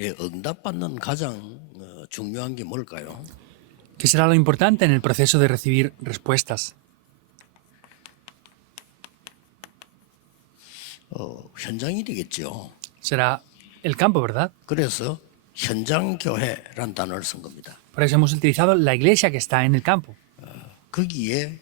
예, 응답받는 가장 중요한 게 뭘까요? ¿Qué será lo importante en el proceso de recibir respuestas? 현장이 되겠죠. Será el campo, ¿verdad? 그래서 현장 교회란 단어를 쓴 겁니다. Por eso hemos utilizado la iglesia que está en el campo. 거기에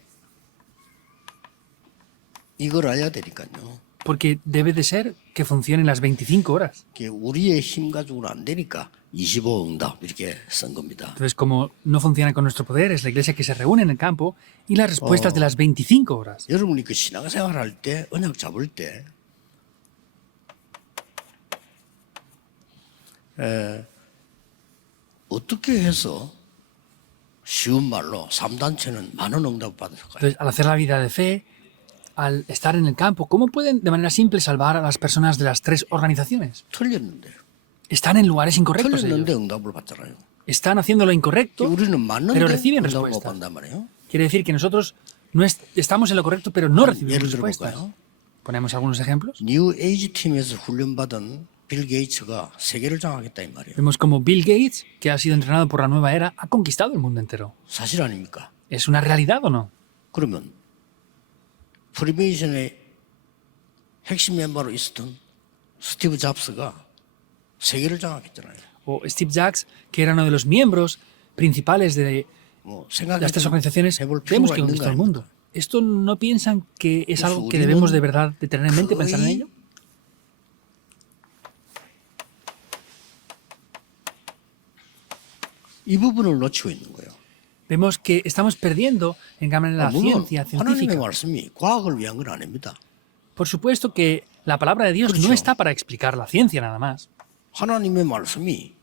이걸 알아야 되니까요. Porque debe de ser que funcione las 25 horas. 그게 우리의 힘 가지고는 안 되니까 25 응답 이렇게 쓴 겁니다. Entonces, como no funciona con nuestro poder, es la iglesia que se reúne en el campo y las respuestas de las 25 horas. 여러분이 그 신앙생활 할 때 언약 잡을 때 어떻게 해서 쉬운 말로 3단체는 많은 응답을 받을까요? Entonces, al hacer la vida de fe, al estar en el campo, ¿cómo pueden de manera simple salvar a las personas de las tres organizaciones? 틀렸는데요. Están en lugares incorrectos 틀렸는데 ellos. 응답을 받잖아요. Están haciendo lo incorrecto, 우리는 맞는데 pero reciben 응답을 못 respuestas. 받는단 말이에요. Quiere decir que nosotros no estamos en lo correcto, pero no recibimos 예를 respuestas. 들어볼까요? Ponemos algunos ejemplos. 뉴 에이지 팀에서 훈련받은 빌 게이츠가 세계를 장악했다 이 말이에요. Vemos como Bill Gates, que ha sido entrenado por la nueva era, ha conquistado el mundo entero. 사실 아닙니까? ¿Es una realidad o no? 그러면 프리메이션의 핵심 멤버로 있었던 스티브 잡스가 세계를 장악했잖아요. O Steve Jobs, que era uno de los miembros principales de 뭐 las tres organizaciones, 해볼 vemos 필요가 que 있는 conquistó 거 el 아닙니까? mundo. ¿Esto no piensan que es algo que 우리는 debemos de verdad de tener en mente, pensar en 거의 ello? 이 부분을 놓치고 있는 거예요. Vemos que estamos perdiendo en cambio en la 물론 ciencia 하나님의 científica. 말씀이 과학을 위한 건 아닙니다. Por supuesto que la palabra de Dios 그렇죠. no está para explicar la ciencia nada más. 하나님의 말씀이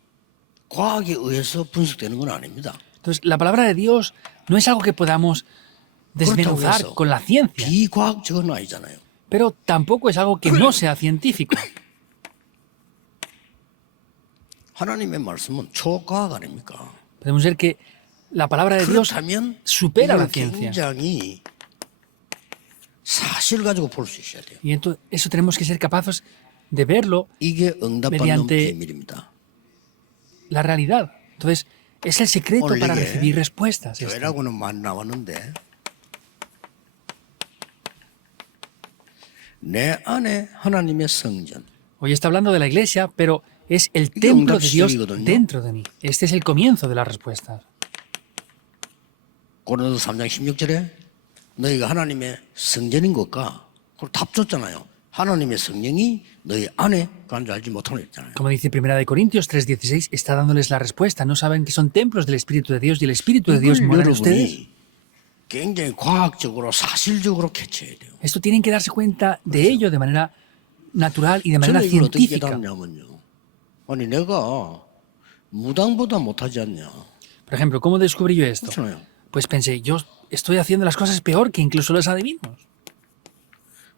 과학에 의해서 분석되는 건 아닙니다. Entonces, la palabra de Dios no es algo que podamos desmenuzar 해서 con la ciencia, 비과학적은 아니잖아요. pero tampoco es algo que no sea científico. 하나님의 말씀은 초과학 아닙니까? Podemos ver que la palabra de Dios 그렇다면 supera la 이걸 ciencia. 굉장히 사실 가지고 볼 수 있어야 돼요. Y entonces, eso tenemos que ser capaces de verlo 이게 응답받는 mediante 비밀입니다. la realidad. Entonces, es el secreto 오늘 para 이게 recibir respuestas. esto. 교회라고는 많이 나왔는데 내 안에 하나님의 성전 Hoy está hablando de la iglesia, pero es el 이게 templo 응답 de Dios 시작이거든요. dentro de mí. Este es el comienzo de las respuestas. 고린도서 3장 16절에 너희가 하나님의 성전인 것과 그걸 답 줬잖아요. 하나님의 성령이 너희 안에 가는 줄 알지 못하는 했잖아요. Como dice 1 de Corintios 3:16, está dándoles la respuesta. No saben que son templos del Espíritu de Dios y el Espíritu de Dios 이걸 mora en ustedes. 여러분이 굉장히 과학적으로 사실적으로 캐치해야 돼요. Esto tienen que darse cuenta de ello de manera natural y de manera 저는 이걸 어떻게 científica. 깨달았냐면요. 아니 내가 무당보다 못하지 않냐. Por ejemplo, ¿cómo descubrí yo esto? 그렇잖아요. Pues pensé, yo estoy haciendo las cosas peor que incluso los adivinos.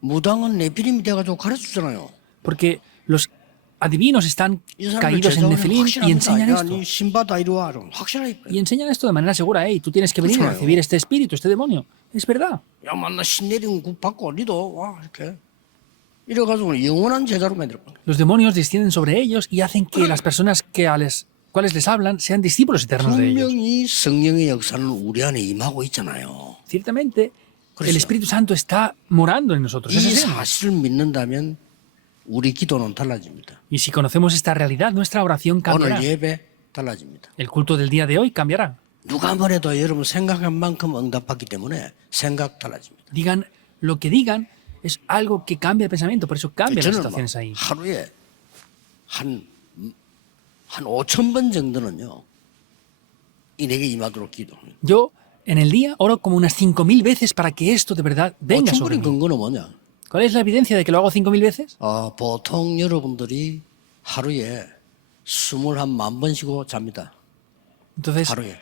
무당은 네피림이 돼가지고 가르쳐주잖아요. Porque los adivinos están 이 사람들 caídos en 제자들은 Nefilim y enseñan 확실합니다. 야, esto. 니 신받아 이리 와. 좀 확실하게. Y enseñan esto de manera segura. Hey, tú tienes que venir a 그렇잖아요. recibir este espíritu, este demonio. Es verdad. 야, 만나 신 내리는 국 받고 니도 와 이렇게. 이래가지고 영원한 제자로 만들 거야. Los demonios descienden sobre ellos y hacen que las personas que a les cuales les hablan sean discípulos eternos de ellos. 분명히 성령의 역사는 우리 안에 임하고 있잖아요. Ciertamente, el 그렇죠. Espíritu Santo está morando en nosotros. 이 Es así. 사실을 믿는다면 우리 기도는 달라집니다. Y si conocemos esta realidad, nuestra oración cambiará. 오늘 예배 달라집니다. El culto del día de hoy cambiará. 누가 뭐래도 여러분 생각한 만큼 응답받기 때문에 생각 달라집니다. Digan lo que digan, es algo que cambia el pensamiento. Por eso cambian las 저는 막 situaciones ahí. 하루에 한 5,000번 정도는요. 이 내게 임하도록 기도합니다. Yo, en el día, oro como unas 5.000 veces para que esto de verdad venga sobre 5,000번의 mí. 근거는 뭐냐? ¿Cuál es la evidencia de que lo hago 5.000 veces? 보통 여러분들이 하루에 21만 번 쉬고 잡니다. Entonces, 하루에.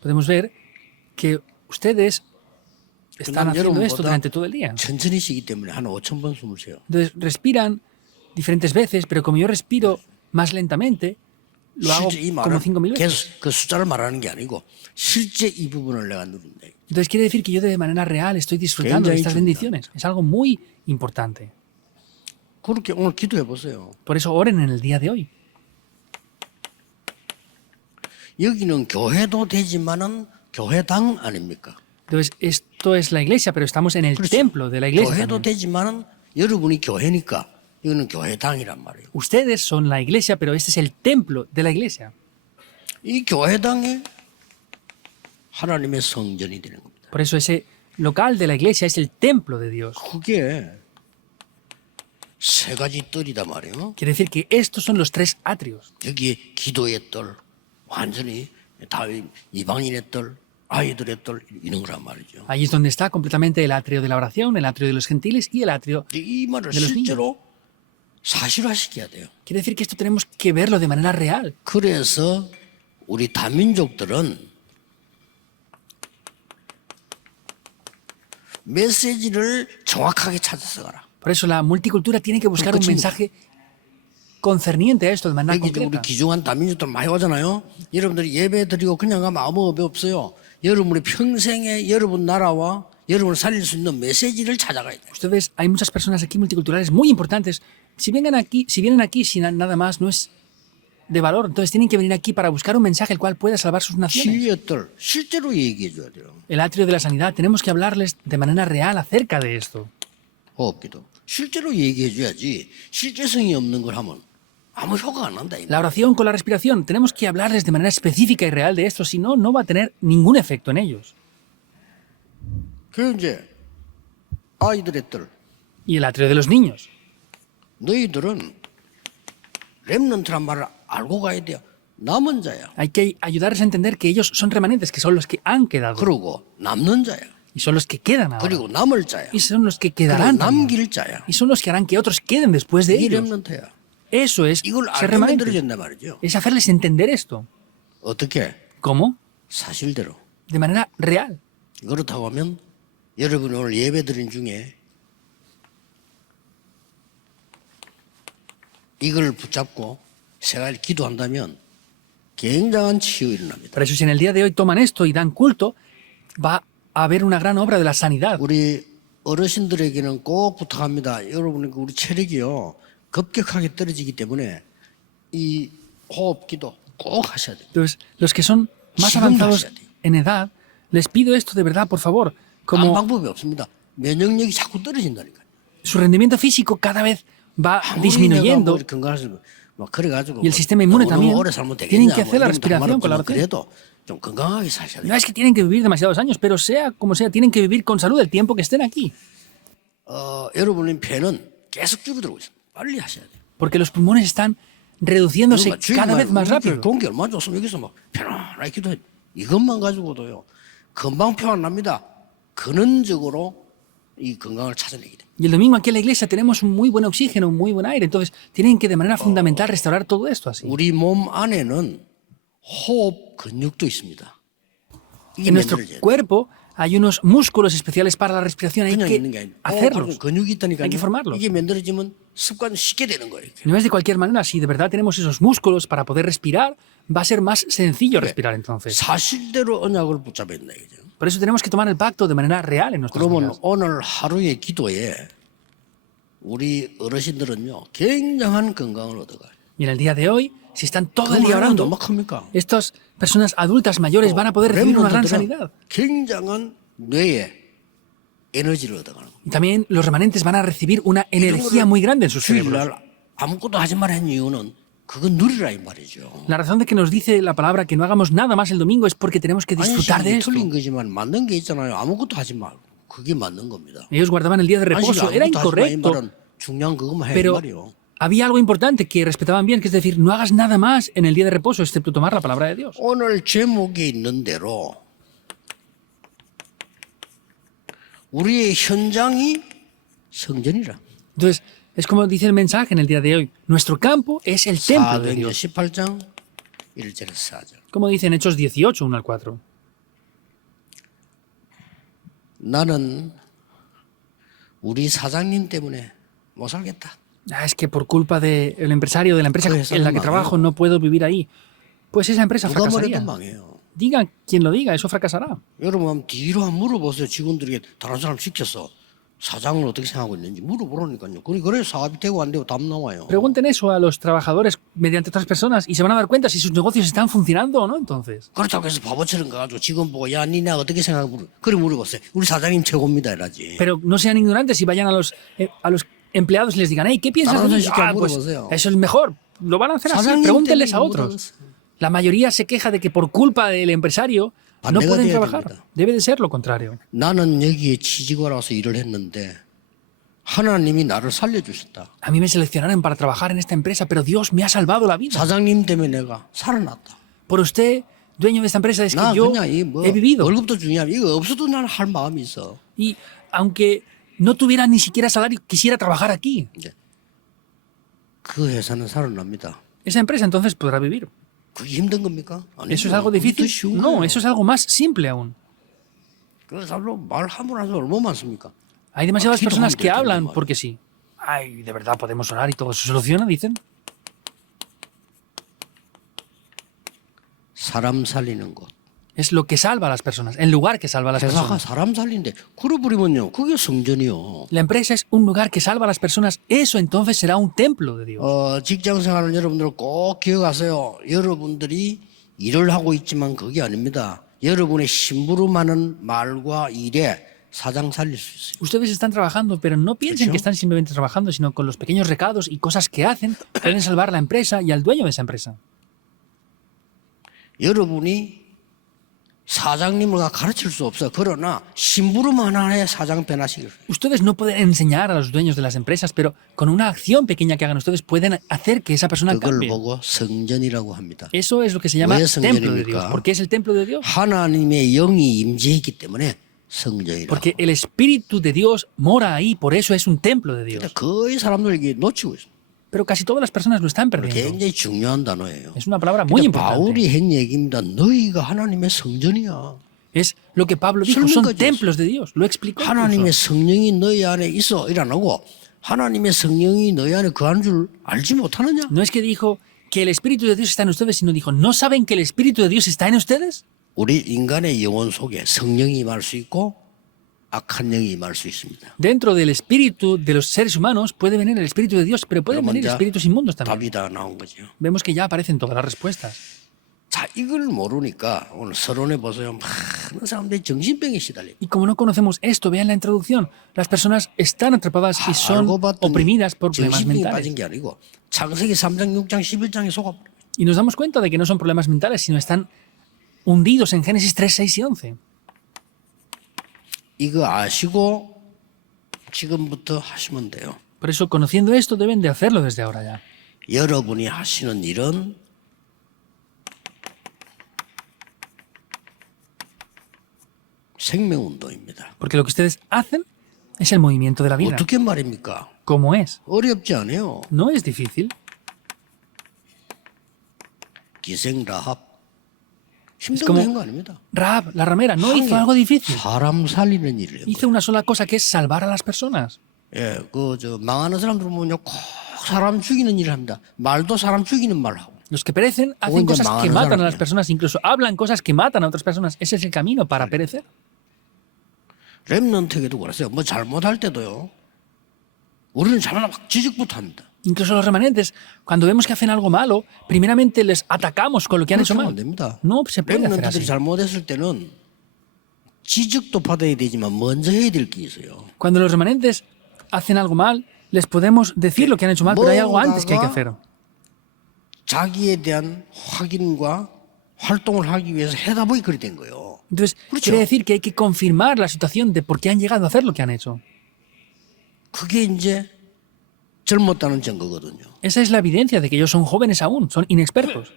podemos ver que ustedes están 그럼 haciendo esto 여러분보다 durante todo el día. 천천히 쉬기 때문에 한 5,000번 숨을 쉬어요. Entonces, respiran diferentes veces, pero como yo respiro más lentamente, lo hago 실제 이 como 말은 5.000 veces. 계속 그 숫자를 말하는 게 아니고 실제 이 부분을 내가 누린다. Entonces, quiere decir que yo de manera real estoy disfrutando de 굉장히 estas 중요합니다. bendiciones. Es algo muy importante. 그렇게 오늘 기도해 보세요. Por eso oren en el día de hoy. 여기는 교회도 되지만은 교회당 아닙니까? Entonces, esto es la iglesia, pero estamos en el 그렇죠. templo de la iglesia. 교회도 también. 되지만은 여러분이 교회니까 이거는 교회당이란 말이에요. Ustedes son la iglesia, pero este es el templo de la iglesia. 이 교회당이 하나님의 성전이 되는 겁니다. Por eso ese local de la iglesia es el templo de Dios. 그게 세 가지 뜰이다 말이에요. Quiere decir que estos son los tres atrios. 여기 기도의 뜰, 완전히 다 이방인의 뜰, 아이들의 뜰 이런 거란 말이죠. Ahí es donde está completamente el atrio de la oración, el atrio de los gentiles y el atrio. 이 말을 de los 실제로 사실화시켜야 돼요. Quiere decir que esto tenemos que verlo de manera real. 그래서 우리 다민족들은 메시지를 정확하게 찾아서 가라. Por eso la multicultura tiene que buscar un 그렇습니다. mensaje concerniente a esto de manera 여기 이제 우리 concreta. 귀중한 다민족들 많이 오잖아요. 여러분들이 예배 드리고 그냥 가면 아무 법이 없어요. 여러분이 평생에 여러분 나라와 여러분을 살릴 수 있는 메시지를 찾아가야 돼요. Ustedes, hay muchas personas aquí multiculturales muy importantes. Si vienen aquí sin nada más, no es de valor. Entonces tienen que venir aquí para buscar un mensaje el cual pueda salvar sus naciones. 치유의 뜰 실제로 얘기해 줘야 돼요. El atrio de la sanidad, tenemos que hablarles de manera real acerca de esto. 호흡기도 실제로 얘기해 줘야지 실제성이 없는 걸 하면 아무 효과 안 난다. La oración con la respiración, tenemos que hablarles de manera específica y real de esto, si no, no va a tener ningún efecto en ellos. 그 이제 아이들의 뜰 Y el atrio de los niños. 너희들은 렘넌트란 말을 알고 가야 돼요. 남은 자야. Hay que ayudarles a entender que ellos son remanentes, que son los que han quedado. 그리고 남는 자야. Y son los que quedan ahora. 그리고 남을 자야. Y son los que 그리고 quedarán también. 남길 자야. Y son los que harán que otros queden después de 이게 ellos. 렘넌트야. Eso es 이걸 ser 알게 remanente. 만들어진단 말이죠. Es hacerles entender esto. 어떻게? ¿Cómo? 사실대로. De manera real. 그렇다고 하면 여러분이 오늘 예배 드린 중에 이걸 붙잡고 생활 기도한다면 굉장한 치유 일어납니다. Por eso si en el día de hoy toman esto y dan culto, va a haber una gran obra de la sanidad. 우리 어르신들에게는 꼭 부탁합니다. 여러분 우리 체력이요 급격하게 떨어지기 때문에 이 호흡기도 꼭 하셔야 돼요. Entonces, los que son más 지금도 avanzados 하셔야 돼요. en edad, les pido esto de verdad, por favor. 아무 Como 방법이 없습니다. 면역력이 자꾸 떨어진다니까요. su rendimiento físico cada vez va 아무리 내가 뭐 disminuyendo 건강해서 막 그래가지고 y el sistema inmune 너무 también, 오래 살면 tienen 되겠냐 que hacer la 뭐 이런 것도 할 respiración 말 con la 없지만 oración. 그래도 좀 건강하게 사셔야 돼요. No es que tienen que vivir demasiados años, pero sea como sea, tienen que vivir con salud el tiempo que estén aquí. 여러분의 폐는 계속 줄어들고 있습니다. 빨리 하셔야 돼요. Porque los pulmones están reduciéndose 그러니까 주일 cada vez más 날 rápido. 공기 얼마나 좋으면 여기서 막 편안하게 기도해. 이것만 가지고도요. 금방 평안납니다. 근원적으로 이 건강을 찾아내기 됩니다. Y el domingo aquí en la iglesia tenemos un muy buen oxígeno, un muy buen aire. Entonces tienen que de manera fundamental restaurar todo esto así. 우리 몸 안에는 호흡 근육도 있습니다. 이게 En nuestro 만들어져야 돼요. cuerpo hay unos músculos especiales para la respiración. Hay 그냥 있는 게 que 아니라 hacerlos. 근육이 있다니까요. Hay que formarlos. 이게 만들어지면 습관 쉽게 되는 거예요. No es de cualquier manera. Si de verdad tenemos esos músculos para poder respirar, va a ser más sencillo respirar entonces. 사실대로 언약을 붙잡아야 된다 이거죠. Por eso tenemos que tomar el pacto de manera real en nuestras 그러면 vidas. 오늘 하루의 기도에 우리 어르신들은요 굉장한 건강을 얻어가요. Y en el día de hoy, si están todo 그 el día 말은 orando, 얼마큼입니까? estas personas adultas mayores van a poder recibir una gran sanidad. 굉장한 뇌에 에너지를 얻어가는 거예요. Y también los remanentes van a recibir una energía muy grande en sus cerebros. 주일날 아무것도 하지 말라는 이유는 그건 누리라 이 말이죠. La razón de que nos dice la palabra que no hagamos nada más el domingo es porque tenemos que disfrutar de 안식이 esto. 틀린 거지만 맞는 게 있잖아요. 아무것도 하지 말고 그게 맞는 겁니다. Ellos guardaban el día de reposo, 안식이 era 아무것도 하지 마 이 incorrecto, 말은 중요한 그것만 해 이 pero 말이요. había algo importante que respetaban bien, que es decir, no hagas nada más en el día de reposo excepto tomar la palabra de Dios. 오늘 제목에 있는 대로 우리의 현장이 성전이라. Entonces, es como dice el mensaje en el día de hoy, nuestro campo es el templo de 사도행전 Dios, 18장 1절에서 4절. como dice en Hechos 18, 1 al 4. 나는 우리 사장님 때문에 못 살겠다. Ah, es que por culpa del empresario de la empresa Pues en la que es trabajo no puedo vivir ahí. Pues esa empresa 누가 fracasaría. 뭐래도 망해요. Diga quien lo diga, eso fracasará. 여러분 한번 뒤로 한번 물어보세요. 직원들에게 다른 사람 시켜서 사장을 어떻게 생각하고 있는지 물어보라니까요. 그래서 사업이 되고 안 되고 답 나와요. Pregunten eso a los trabajadores mediante otras personas y se van a dar cuenta si sus negocios están funcionando o no entonces. 그렇다고 해서 바보처럼 가가지고 직원 보고 야 니네 어떻게 생각하고 그래 물어봤어요. 우리 사장님 최고입니다 이라지. Pero no sean ignorantes y vayan a los empleados y les digan, hey, ¿qué piensas de mí? Ah, pues eso es el mejor. Lo van a hacer así. Pregúntenles a otros. La mayoría se queja de que por culpa del empresario no pueden trabajar. Debe de ser lo contrario. 나는 여기에 취직을 와서 일을 했는데 하나님이 나를 살려주셨다. A mí me seleccionaron para trabajar en esta empresa, pero Dios me ha salvado la vida. 사장님 때문에 내가 살아났다. Por usted, dueño de esta empresa, es que 나 yo 그냥 이뭐 he vivido. 월급도 중요하면 이거 없어도 나는 할 마음이 있어. Y aunque no tuviera ni siquiera salario, quisiera trabajar aquí. 이제 그 회사는 살아납니다. Esa empresa entonces podrá vivir. 그게 힘든 겁니까? ¿Eso es algo difícil? No, eso es algo más simple aún. 그 사람로 말함을 하는 사람 얼마나 많습니까? Hay demasiadas Aquí personas que tomando el hablan tema. porque sí. Ay, de verdad podemos orar y todo se soluciona, dicen. 사람 살리는 곳. Es lo que salva a las personas, el lugar que salva a las 회사가 personas. 사람 살리는데 그래버리면요. 그게 성전이요. La empresa es un lugar que salva a las personas. Eso entonces será un templo de Dios. 직장 생활을 여러분들 꼭 기억하세요. 여러분들이 일을 하고 있지만 그게 아닙니다. 여러분의 심부름하는 말과 일에 사장 살릴 수 있어요. Ustedes están trabajando, pero no piensen que están simplemente trabajando, sino con los pequeños recados y cosas que hacen pueden salvar a la empresa y al dueño de esa empresa. 여러분이 사장님을 가르칠 수 없어. 그러나 심부름 하나에 사장 변화시킬 수 있어요. Ustedes no pueden enseñar a los dueños de las empresas, pero con una acción pequeña que hagan ustedes pueden hacer que esa persona 그걸 cambie. 보고 성전이라고 합니다. Eso es lo que se llama 왜 templo de 성전입니까? Dios. ¿Por qué es el templo de Dios? 하나님의 영이 임재했기 때문에 성전이라고. Porque el Espíritu de Dios mora ahí, por eso es un templo de 근데 Dios. 거의 사람들이 놓치고 있어요. Pero casi todas las personas lo están perdiendo. 굉장히 중요한 단어예요. Es una palabra muy 근데 바울이 importante. 한 얘기입니다. 너희가 하나님의 성전이야. Es lo que Pablo dijo, son templos de Dios. Lo explicó. 하나님의 incluso. 성령이 너희 안에 있어 이라고 하나님의 성령이 너희 안에 거하는 줄 알지 못하느냐? No es que dijo que el Espíritu de Dios está en ustedes, sino dijo, ¿no saben que el Espíritu de Dios está en ustedes? 우리 인간의 영혼 속에 성령이 임할 수 있고 악한 영이 임할 수 있습니다. Dentro del espíritu de los seres humanos puede venir el Espíritu de Dios, pero pueden 그러면 venir 이제 espíritus inmundos también. 답이 다 나온 거죠. Vemos que ya aparecen todas las respuestas. 자, 이걸 모르니까 오늘 서론에 보세요. 많은 사람들이 정신병에 시달려. Y como no conocemos esto, vean la introducción. Las personas están atrapadas y son 알고 봤더니 oprimidas por problemas 정신병이 mentales. 빠진 게 아니고 창세기 3장, 6장, 11장에 속아버려. Y nos damos cuenta de que no son problemas mentales, sino están hundidos en Génesis 3, 6 y 11. 이거 아시고 지금부터 하시면 돼요. Por eso, conociendo esto, deben de hacerlo desde ahora ya. 여러분이 하시는 일은 생명운동입니다. Porque lo que ustedes hacen es el movimiento de la vida. 어떻게 말입니까? ¿Cómo es? 어렵지 않아요. No es difícil. 기생 라합 힘든 como- 거 한 거 아닙니다. Rahab, la ramera, no 한 hizo 게 algo difícil. 사람 살리는 일을 해요. Hizo una sola cosa, que es salvar a las personas. 예, 그 망하는 사람들 보면요, 꼭 사람 죽이는 일을 합니다. 말도 사람 죽이는 말 하고. Los que perecen hacen Oye, cosas que mano, matan a las Sarabia. personas, incluso hablan cosas que matan a otras personas. Ese es el camino para perecer. 렘넌트에게도 그랬어요. 뭐 잘못할 때도요. 우리는 잘못 막 지적부터 합니다. Incluso los remanentes, cuando vemos que hacen algo malo, primeramente les atacamos con lo que han hecho 그렇게 하면 안 mal. 됩니다. No se puede hacer 렘넌트들이 así. 잘못했을 때는 지적도 받아야 되지만 먼저 해야 될 게 있어요. Cuando los remanentes hacen algo mal, les podemos decir lo que han hecho mal, pero hay algo antes que hay que hacer. 자기에 대한 확인과 활동을 하기 위해서 해다 보니 그리 된 거예요. Entonces, 그렇죠. quiere decir que hay que confirmar la situación de por qué han llegado a hacer lo que han hecho. 그게 이제 젊었다는 증거거든요. Esa es la evidencia de que ellos son jóvenes aún, son inexpertos.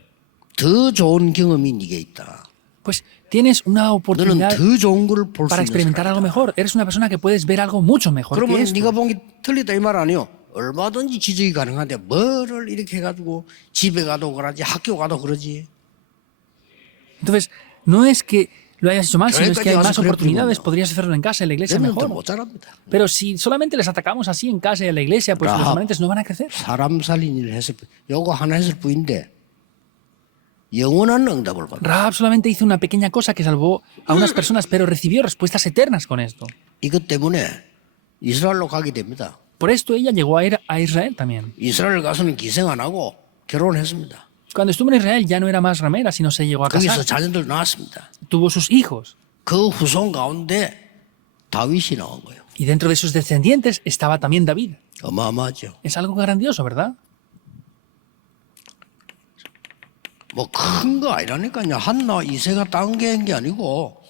더 좋은 경험이 네게 있다. Pues tienes una 너는 oportunidad 더 좋은 걸 볼 수 para 있는 experimentar algo 사람이다. mejor. Eres una persona que puedes ver algo mucho mejor que 그러면 esto. 네가 본 게 틀리다 이 말 아니요. 얼마든지 지적이 가능한데 뭐를 이렇게 해가지고 집에 가도 그러지 학교 가도 그러지. Entonces, no es que lo hayas hecho mal, sino es que hay 여기까지 más 와서 그래 oportunidades. 부르면요. Podrías hacerlo en casa, en la iglesia 렘넌트 mejor. 못 자랍니다. Pero si solamente les atacamos así en casa y en la iglesia, pues los Rahab. remanentes no van a crecer. 사람 살린 일을 했을 뿐. 요거 하나 했을 뿐인데 영원한 응답을 받아. Rahab solamente hizo una pequeña cosa que salvó a unas personas, pero recibió respuestas eternas con esto. 이것 때문에 이스라엘로 가게 됩니다. Por esto ella llegó a ir a Israel también. 이스라엘 가서는 기생 안 하고 결혼했습니다. Cuando estuvo en Israel ya no era más ramera, sino se llegó a 거기서 casar. 자녀들 낳았습니다. Tuvo sus hijos. 그 후손 가운데 다윗이 나온 거예요. Y dentro de sus descendientes estaba también David. 어마어마하죠. Es algo grandioso, ¿verdad? 뭐 큰 거 아니라니까요. 한나 이세가 딴 게 아니고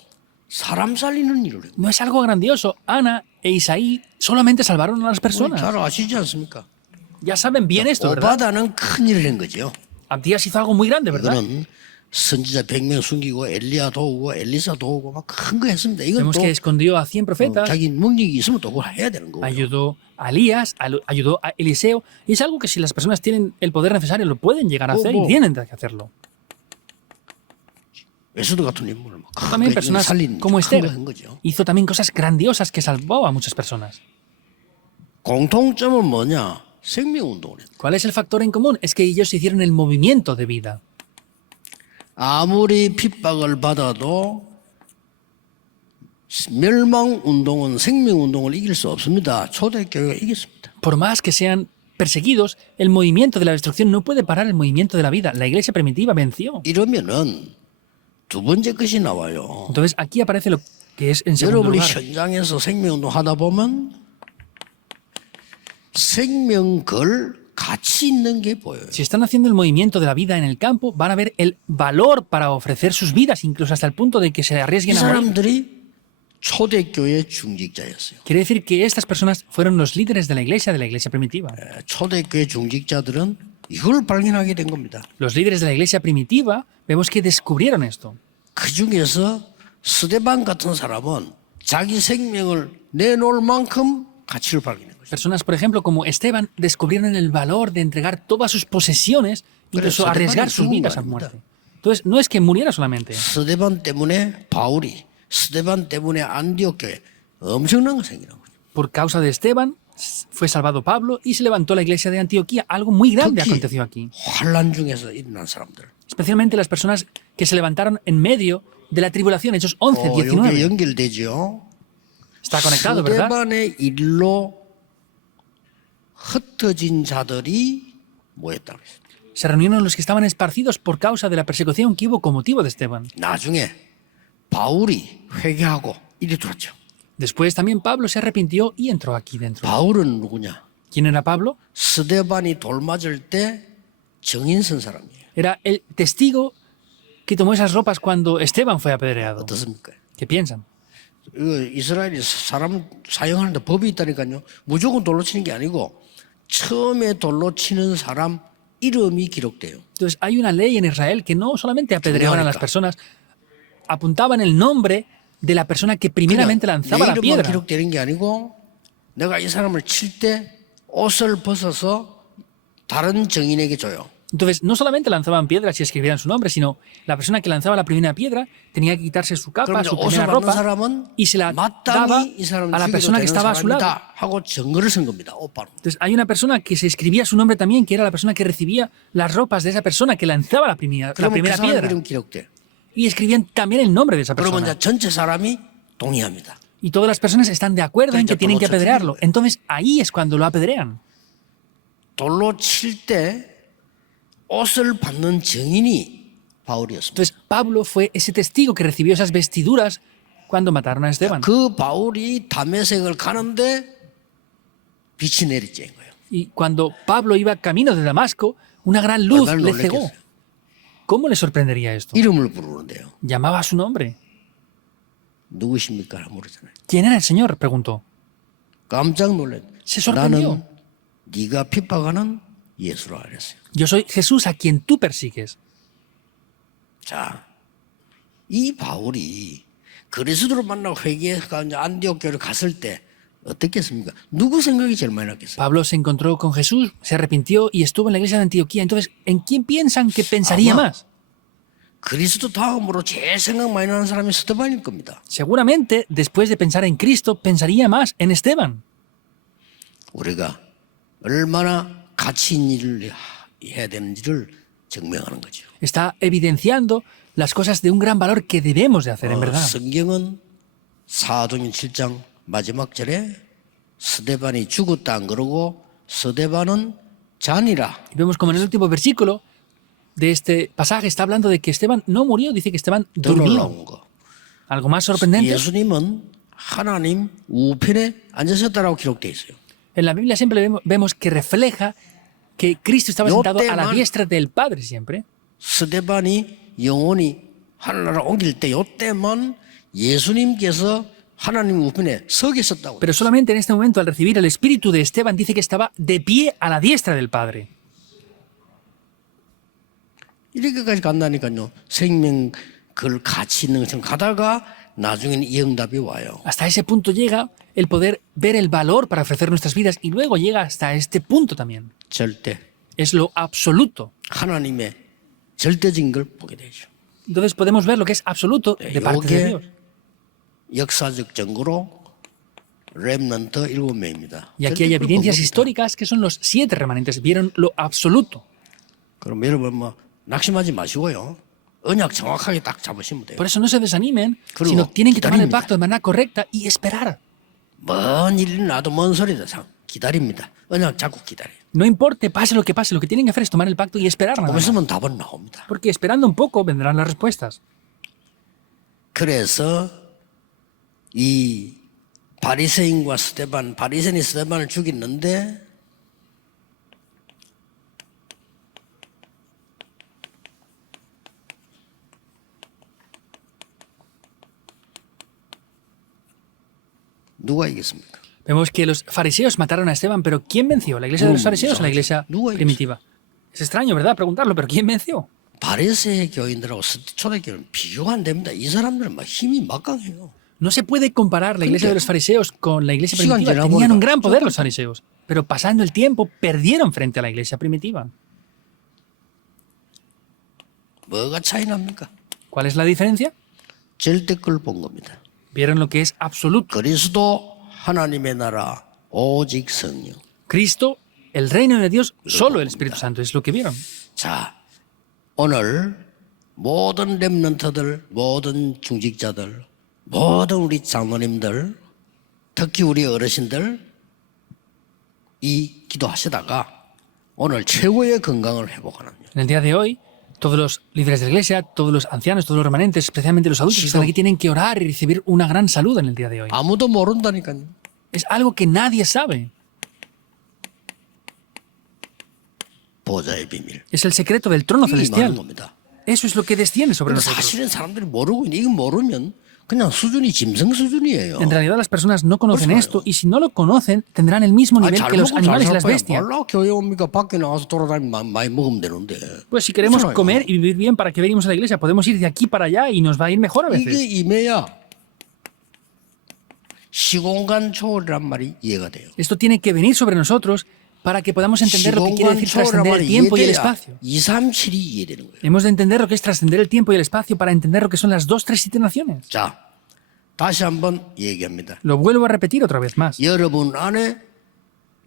사람 살리는 일을 해요. No es algo grandioso. Ana e Isaí solamente salvaron a las personas. 잘 아시지 않습니까? Ya saben bien esto, ¿verdad? 오바다는 큰 일을 한 거죠. Abdías hizo algo muy grande, ¿verdad? 이거는 선지자 100명 숨기고 엘리야 도우고 엘리사 도우고 막 큰 거 했습니다. 이건 Vemos 또 que escondió a 100 profetas, 자기 능력이 있으면 또 그걸 해야 되는 거고. ayudó a Elías, ayudó a Eliseo. Y es algo que si las personas tienen el poder necesario, lo pueden llegar a hacer y tienen que hacerlo. 에스더 같은 인물을 막 También 크게 personas 살린 como 큰거 Esther 한 거죠. hizo también cosas grandiosas que salvó a muchas personas. 공통점은 뭐냐? 생명운동을 했다. ¿Cuál es el factor en común? Es que ellos hicieron el movimiento de vida. 아무리 핍박을 받아도 멸망운동은 생명운동을 이길 수 없습니다. 초대교회가 이겼습니다. Por más que sean perseguidos, el movimiento de la destrucción no puede parar el movimiento de la vida. La iglesia primitiva venció. 이러면은 두 번째 것이 나와요. Entonces aquí aparece lo que es en segundo 여러분이 lugar. 현장에서 생명운동 하다 보면 생명걸 가치 있는 게 보여요. Si están haciendo el movimiento de la vida en el campo, van a ver el valor para ofrecer sus vidas, incluso hasta el punto de que se 이 arriesguen a morir. 사람들이 초대교회 중직자였어요. Quiere decir que estas personas fueron los líderes de la iglesia primitiva. 초대교회 중직자들은 이걸 발견하게 된 겁니다. Los líderes de la iglesia primitiva, vemos que descubrieron esto. 그 중에서 스데반 같은 사람은 자기 생명을 내놓을 만큼 가치를 발견한 거죠. Personas, por ejemplo, como Esteban, descubrieron el valor de entregar todas sus posesiones, incluso Pero arriesgar Esteban sus es un vidas a hombre, muerte. Entonces, no es que muriera solamente. 스데반 때문에 바울이, 스데반 때문에 안디옥교회 엄청난 거 생기는 거죠. Por causa de Esteban, fue salvado Pablo y se levantó la iglesia de Antioquía. Algo muy grande 특히 aconteció aquí. 환란 중에서 일어난 사람들. Especialmente las personas que se levantaron en medio de la tribulación. Hechos 11, 이게 19. 연결되죠. Está conectado, ¿verdad? 스데반의 일로 흩어진 자들이 모였다고 했어요. Se reunieron los que estaban esparcidos por causa de la persecución que hubo con motivo de Esteban. 나중에 바울이 회개하고 이리 들어왔죠. Después también Pablo se arrepintió y entró aquí dentro. 바울은 누구냐? ¿Quién era Pablo? 스데반이 돌 맞을 때 정인 선 사람이에요. Era el testigo que tomó esas ropas cuando Esteban fue apedreado. 어떻습니까? ¿Qué piensan? 이스라엘이 사람 사용하는데 법이 있다니까요. 무조건 돌로 치는 게 아니고 처음에 돌로 치는 사람 이름이 기록돼요. Entonces hay una ley en Israel que no solamente apedreaban a las personas, apuntaban el nombre de la persona que primeramente 내 lanzaba la 이름만 piedra. 기록되는 게 아니고 내가 이 사람을 칠 때 옷을 벗어서 다른 정인에게 줘요. Entonces, no solamente lanzaban piedras y escribían su nombre, sino la persona que lanzaba la primera piedra tenía que quitarse su capa, 그럼 su 옷을 primera 받는 ropa, 사람은 y se la daba 마땅히 이 사람 a la 죽여도 persona que 되는 estaba a su lado. 사람이다 하고 증거를 쓴 겁니다. 오빠로. Entonces, hay una persona que se escribía su nombre también, que era la persona que recibía las ropas de esa persona que lanzaba la primera 그러면 그 사람 piedra. 이름 기록돼. Y escribían también el nombre de esa 그러면 persona. 이제 전체 사람이 동의합니다. Y todas las personas están de acuerdo en que 그러니까 tienen que 돌로 apedrearlo. 쳤지. Entonces, ahí es cuando lo apedrean. 돌로 칠 때 옷을 받는 증인이 바울이었습니다. Entonces, Pablo fue ese testigo que recibió esas vestiduras cuando mataron a Esteban. 그 바울이 다메섹을 가는데 빛이 내리쬐인 거예요. Y cuando Pablo iba camino de Damasco, una gran luz 얼마나 le cegó. 놀랬겠어요. ¿Cómo le sorprendería esto? 이름을 부르는데요. Llamaba a su nombre. 누구십니까? 모르잖아요. ¿Quién era el Señor? Preguntó. 깜짝 놀랐. Se sorprendió. 나는 네가 핍박하는 예수라 그랬어요. Yo soy Jesús a quien tú persigues. 자, 이 바울이 그리스도를 만나고 회개해서 이제 안디옥 교회를 갔을 때 어떻겠습니까? 누구 생각이 제일 많이 났겠어요? Pablo se encontró con Jesús, se arrepintió y estuvo en la iglesia de Antioquía. Entonces, ¿en quién piensan que pensaría 아마 más? 그리스도 다음으로 제일 생각 많이 나는 사람이 스데반일 겁니다. Seguramente, después de pensar en Cristo, pensaría más en Esteban. 우리가 얼마나 가치 있는 일을 해야 되는지를 증명하는 거죠. Está evidenciando las cosas de un gran valor que debemos de hacer, en verdad. 성경은 사도행전 7장 마지막 절에 스데반이 죽었다 안 그러고 스데반은 잔이라. Y vemos como en el último versículo de este pasaje está hablando de que Esteban no murió, dice que Esteban 더 durmió. 놀라운 거. Algo más sorprendente. 예수님은 하나님 우편에 앉으셨다라고 기록되어 있어요. En la Biblia siempre vemos que refleja que Cristo estaba sentado a la Yoteman. diestra del Padre siempre. 스데반이 영원히 하늘나라 옮길 때 요때만 예수님께서 하나님 우편에 서 계셨다고. Pero solamente en este momento, al recibir el espíritu de Esteban, dice que estaba de pie a la diestra del Padre. 이렇게까지 간다니까요. 생명 그 가치 있는 것처럼 가다가 나중에는 이 응답이 와요. Hasta ese punto llega el poder ver el valor para ofrecer nuestras vidas y luego llega hasta este punto también. 절대. Es lo absoluto. 하나님의 절대적인 걸 보게 되죠. Entonces podemos ver lo que es absoluto de parte de Dios. 역사적 증거로 렘넌트 7명입니다. Y aquí hay evidencias históricas que son los 7 remanentes. Vieron lo absoluto. 그럼 여러분 뭐 낙심하지 마시고요. 언약 정확하게 딱 잡으시면 돼요. Por eso no se desanimen, 그리고 sino tienen que tomar el 기다립니다. pacto de manera correcta y esperar. 먼 일이 나도 먼 소리다. 기다립니다. 언약 잡고 기다려요. No importe, pase, lo que tienen que hacer es tomar el pacto y esperar nada 조금 más. 있으면 답은 나옵니다. Porque esperando un poco vendrán las respuestas. 그래서 이 바리새인과 스데반, 바리새인이 스데반을 죽였는데 누가 이겼습니까? Vemos que los fariseos mataron a Esteban, pero ¿quién venció? ¿La iglesia de los fariseos o la iglesia primitiva? Es extraño, ¿verdad? Preguntarlo, pero ¿quién venció? 바리새 교인들하고 초대교회는 비교가 안 됩니다. 이 사람들은 막 힘이 막강해요. No se puede comparar la iglesia de los fariseos con la iglesia Sigan primitiva. llenando Tenían un la- gran poder los fariseos, pero pasando el tiempo perdieron frente a la iglesia primitiva. 뭐가 차이 납니까? ¿Cuál es la diferencia? 절대 걸 본 겁니다. Vieron lo que es absoluto. 그리스도 하나님의 나라 오직 성령. Cristo, el reino de Dios, solo el Espíritu Santo es lo que vieron. 자, 오늘 모든 렘넌트들, 모든 중직자들, 모든 우리 장로님들, 특히 우리 어르신들 이 기도하시다가 오늘 최고의 건강을 회복하는 En el día de hoy, todos los líderes de la iglesia, todos los ancianos, todos los remanentes, especialmente los adultos que están aquí, tienen que orar y recibir una gran salud en el día de hoy. 아무도 모른다니까요. Es algo que nadie sabe. 보좌의 비밀. Es el secreto del trono 이게 많은 celestial. 겁니다. Eso es lo que desciende sobre 근데 nosotros. 사실은 사람들이 모르고 있는데 이거 모르면 그냥 수준이 짐승 수준이에요. En realidad las personas no conocen Pues esto y si no lo conocen tendrán el mismo nivel 잘 que los 먹고 잘 animales y 살 las 거야. bestias. 몰라 교회 옵니까? 밖에 나가서 돌아다니면 많이 먹으면 되는데. Pues si queremos 그렇잖아요. comer y vivir bien, ¿para qué venimos a la iglesia? Podemos ir de aquí para allá y nos va a ir mejor a 이게 veces. 임해야 시공간 초월이란 말이 이해가 돼요. Esto tiene que venir sobre nosotros para que podamos entender lo que quiere 시공간 decir 초월이란 trascender el 말이 tiempo y el 이해돼야 espacio. 2, 3, 7이 이해되는 거예요. Hemos de entender lo que es trascender el tiempo y el espacio para entender lo que son las 2, 3 situaciones. 자, 다시 한번 얘기합니다. Lo vuelvo a repetir otra vez más. 여러분 안에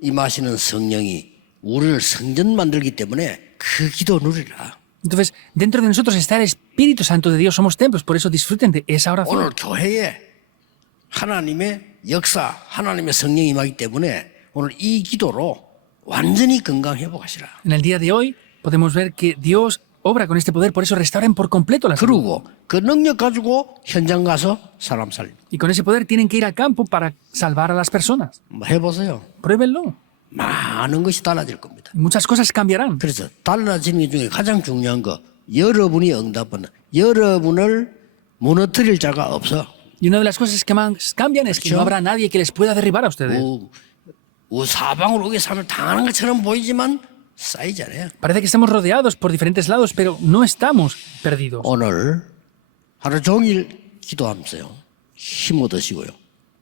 임하시는 성령이 우리를 성전 만들기 때문에 그 기도 누리라. Entonces, dentro de nosotros está el Espíritu Santo de Dios, somos templos, por eso disfruten de esa 오늘 oración. 교회에 하나님의 역사, 하나님의 성령이 임하기 때문에 오늘 이 기도로 완전히 건강 회복하시라. En el día de hoy podemos ver que Dios obra con este poder, por eso restauren por completo la salud. 그리고 그 능력 가지고 현장 가서 사람 살리고. Y con ese poder tienen que ir al campo para salvar a las personas. 뭐 해보세요. Pruébenlo. 많은 것이 달라질 겁니다. Y muchas cosas cambiarán. 그래서 달라지는 것 중에 가장 중요한 거 여러분이 응답은 여러분을 무너뜨릴 자가 없어. Y una de las cosas que más cambian es que no habrá nadie que les pueda derribar a ustedes. 사방으로 오게 사면 당하는 것처럼 보이지만 쌓이잖아요. Parece que estamos rodeados por diferentes lados, pero no estamos perdidos. 오늘 하루 종일 기도하면서요. 힘 얻으시고요.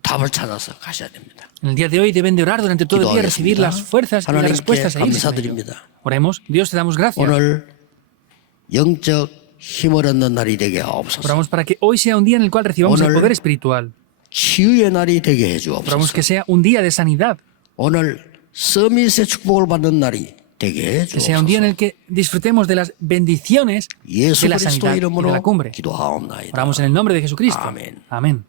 답을 찾아서 가셔야 됩니다. En el día de hoy deben de orar durante todo el día, recibir 기도하겠습니다. las fuerzas y las 하나님께 respuestas a irse con ello. 감사드립니다. Oremos. Dios, te damos gracias. 오늘 영적 힘을 얻는 날이 되게 하옵소서. Oramos para que hoy sea un día en el cual recibamos el 오늘 poder espiritual. 치유의 날이 되게 Oramos 해주옵소서. que sea un día de sanidad, 오늘 서밋의 축복을 받는 날이 되게 que sea un día en 해주옵소서. el que disfrutemos de las bendiciones 예수 de la 그리스도 sanidad y de la 이름으로 cumbre. 기도하옵나이다. Oramos en el nombre de Jesucristo. Amén. Amén.